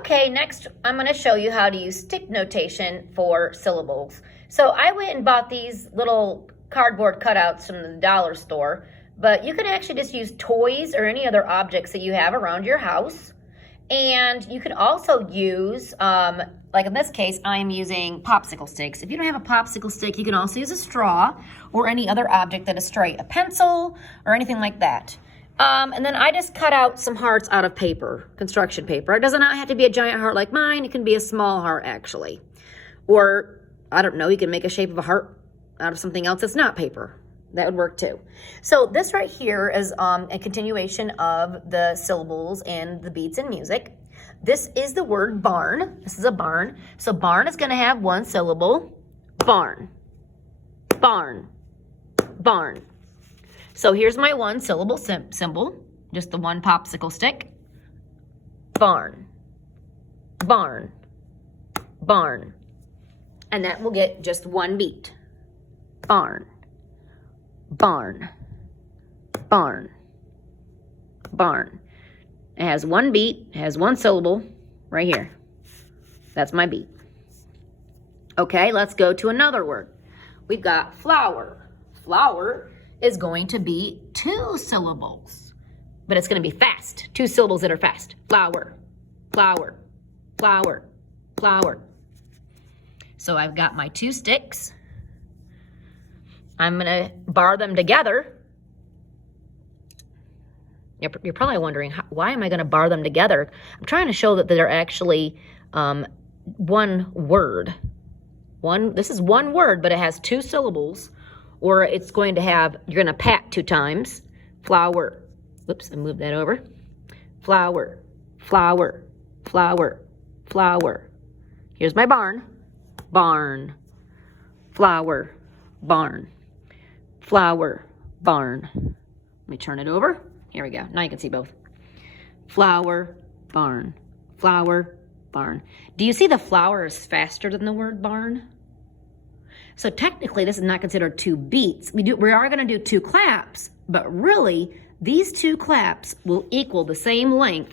Okay, next I'm going to show you how to use stick notation for syllables. So I went and bought these little cardboard cutouts from the dollar store, but you can actually just use toys or any other objects that you have around your house. And you can also use, like in this case, I'm using popsicle sticks. If you don't have a popsicle stick, you can also use a straw or any other object that is straight, a pencil or anything like that. And then I just cut out some hearts out of paper, construction paper. It does not have to be a giant heart like mine. It can be a small heart, actually. Or, I don't know, you can make a shape of a heart out of something else that's not paper. That would work too. So this right here is a continuation of the syllables and the beats in music. This is the word barn. This is a barn. So barn is going to have one syllable. Barn. Barn. Barn. So here's my one syllable symbol, just the one popsicle stick. Barn, barn, barn. And that will get just one beat. Barn, barn, barn, barn. It has one beat, it has one syllable right here. That's my beat. Okay, let's go to another word. We've got flower. Flower is going to be two syllables, but it's going to be fast. Two syllables that are fast. Flower, flower, flower, flower. So I've got my two sticks. I'm going to bar them together. You're probably wondering, why am I going to bar them together? I'm trying to show that they're actually one word. This is one word, but it has two syllables. Or it's going to have, you're going to pat two times. Flower. Whoops, I moved that over. Flower, flower, flower, flower. Here's my barn. Barn. Flower, barn. Flower, barn. Let me turn it over. Here we go. Now you can see both. Flower, barn. Flower, barn. Do you see the flower is faster than the word barn? So technically, this is not considered two beats. We are going to do two claps, but really, these two claps will equal the same length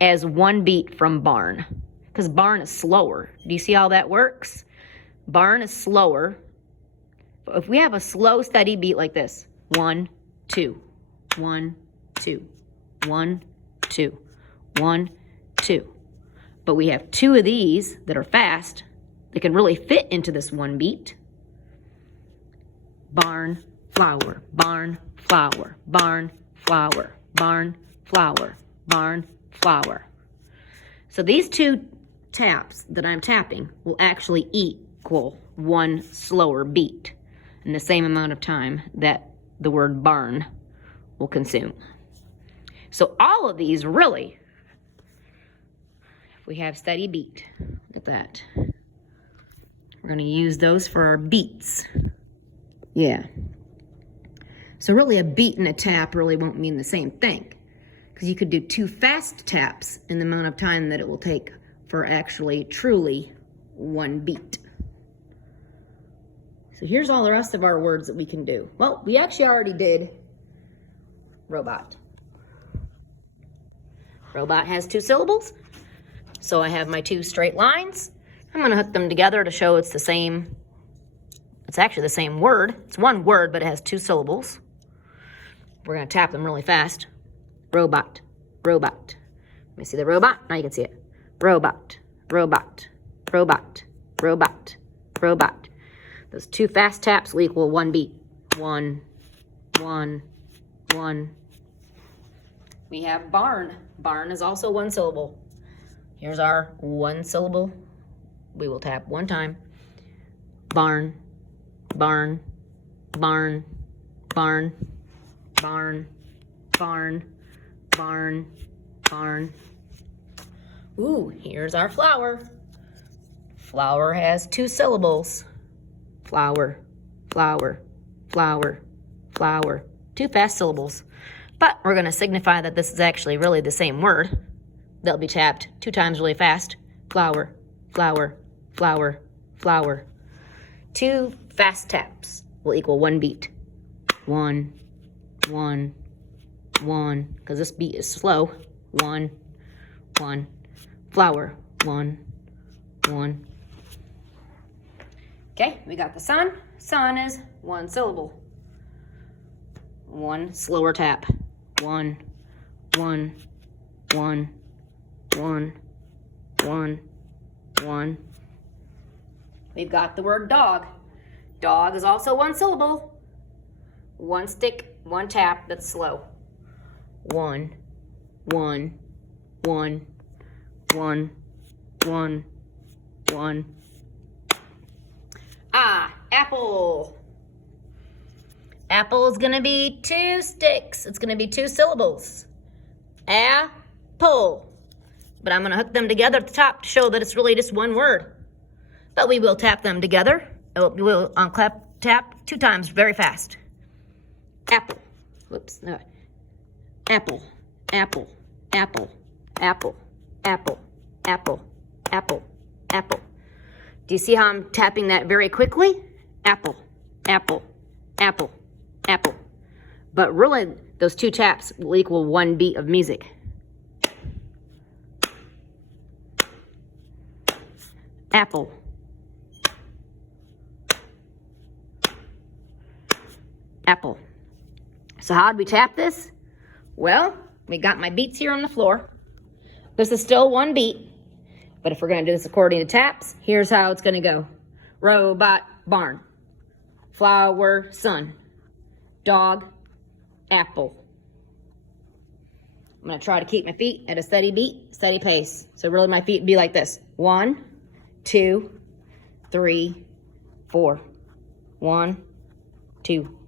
as one beat from barn, because barn is slower. Do you see how that works? Barn is slower. If we have a slow, steady beat like this, 1, 2, 1, 2, 1, 2, 1, 2. But we have two of these that are fast. They can really fit into this one beat. Barn, flower, barn, flower, barn, flower, barn, flower, barn, flower. So these two taps that I'm tapping will actually equal one slower beat in the same amount of time that the word barn will consume. So all of these really, if we have steady beat, look at that. We're going to use those for our beats. Yeah. So really a beat and a tap really won't mean the same thing, because you could do two fast taps in the amount of time that it will take for actually truly one beat. So here's all the rest of our words that we can do. Well, we actually already did robot. Robot has two syllables. So I have my two straight lines. I'm going to hook them together to show it's the same. It's actually the same word. It's one word, but it has two syllables. We're going to tap them really fast. Robot, robot. Let me see the robot. Now you can see it. Robot, robot, robot, robot, robot. Those two fast taps will equal one beat. 1, 1, 1. We have barn. Barn is also one syllable. Here's our one syllable. We will tap one time. Barn, barn, barn, barn, barn, barn, barn, barn. Ooh, here's our flower. Flower has two syllables. Flower, flower, flower, flower. Two fast syllables. But we're going to signify that this is actually really the same word. They'll be tapped two times really fast. Flower, flower, flower, flower. Two fast taps will equal one beat. 1, 1, 1. Because this beat is slow. 1, 1. flower. 1, 1. Okay, we got the sun. Sun is 1 syllable. 1 slower tap. 1, 1, 1, 1, 1, 1. We've got the word dog. Dog is also 1 syllable. 1 stick, 1 tap, that's slow. 1, 1, 1, 1, 1, 1. Ah, apple. Apple is gonna be 2 sticks. It's gonna be 2 syllables. Apple. But I'm gonna hook them together at the top to show that it's really just 1 word. But we will tap them together. We will tap 2 times very fast. Apple. Whoops. No. Apple. Apple. Apple. Apple. Apple. Apple. Apple. Apple. Do you see how I'm tapping that very quickly? Apple. Apple. Apple. Apple. But really, those 2 taps will equal 1 beat of music. Apple. Apple. So how did we tap this? Well, we got my beats here on the floor. This is still 1 beat, but if we're gonna do this according to taps, here's how it's gonna go. Robot, barn. Flower, sun. Dog, apple. I'm gonna try to keep my feet at a steady beat, steady pace. So really my feet would be like this. 1, 2, 3, 4. 1, 2.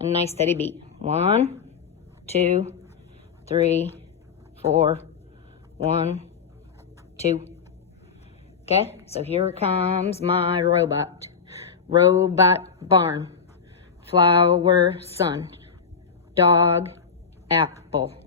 A nice steady beat. 1, 2, 3, 4. 1, 2. Okay, so here comes my robot. Robot, barn. Flower, sun. Dog, apple.